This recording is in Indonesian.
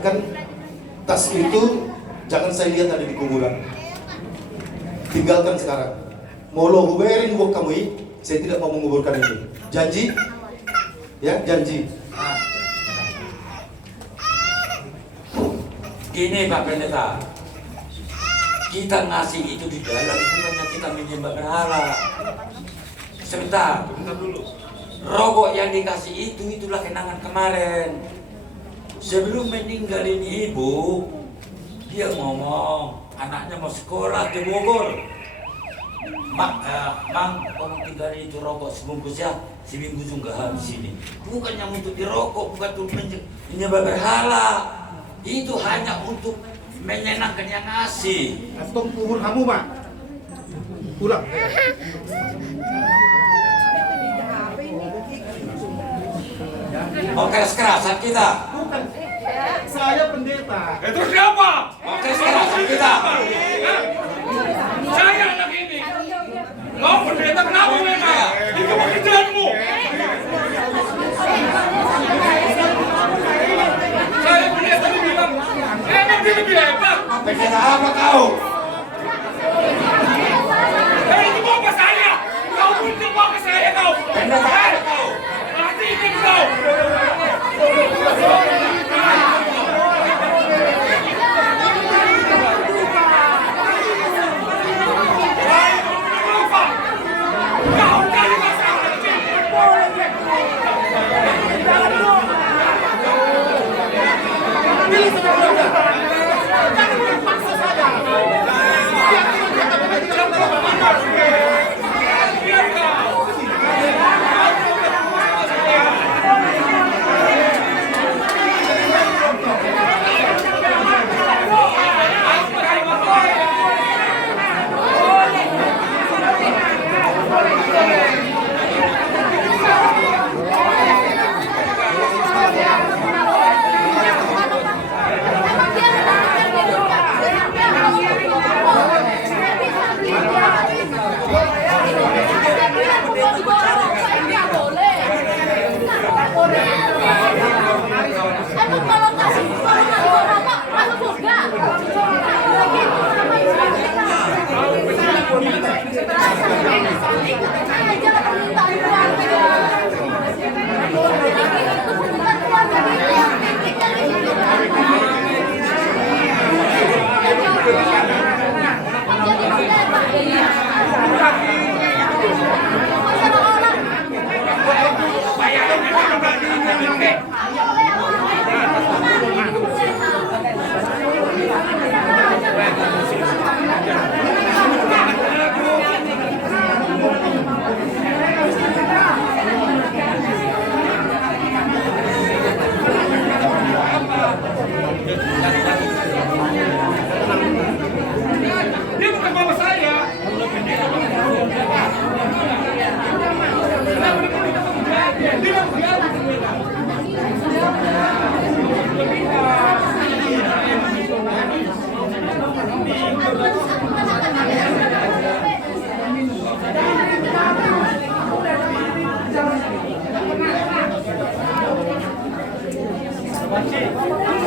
Kan tas itu jangan saya lihat ada di kuburan. Tinggalkan sekarang. Molo huberin buat kamu saya tidak mau menguburkan ini. Janji? Ya, janji. Gini Pak Pendeta, kita ngasih itu di dalam bukannya kita menyembah berhala. Sebentar dulu. Rokok yang dikasih itulah kenangan kemarin. Sebelum meninggalin ibu, dia ngomong anaknya mau sekolah ke Bogor. Mang, tolong tinggalin itu rokok sebungkus ya, seminggu juga habis ini. Bukannya untuk dirokok, bukan untuk menyembah berhala. Itu hanya untuk menyenangkan yang ngasih. Atau kubur kamu, Pak. Pulang. Mau keras-kerasan kita? Bukan. Saya pendeta. Terus siapa? Mau keras-kerasan kita? Saya anak ini. Kau pendeta kenapa memang? Itu pekerjaanmu. Saya pendeta dibilang, emang dia lebih hebat. Pendeta apa kau? Itu bapak saya. Kau pun bapak saya kau. Pendeta apa kau? Mati ikut kau. Oke.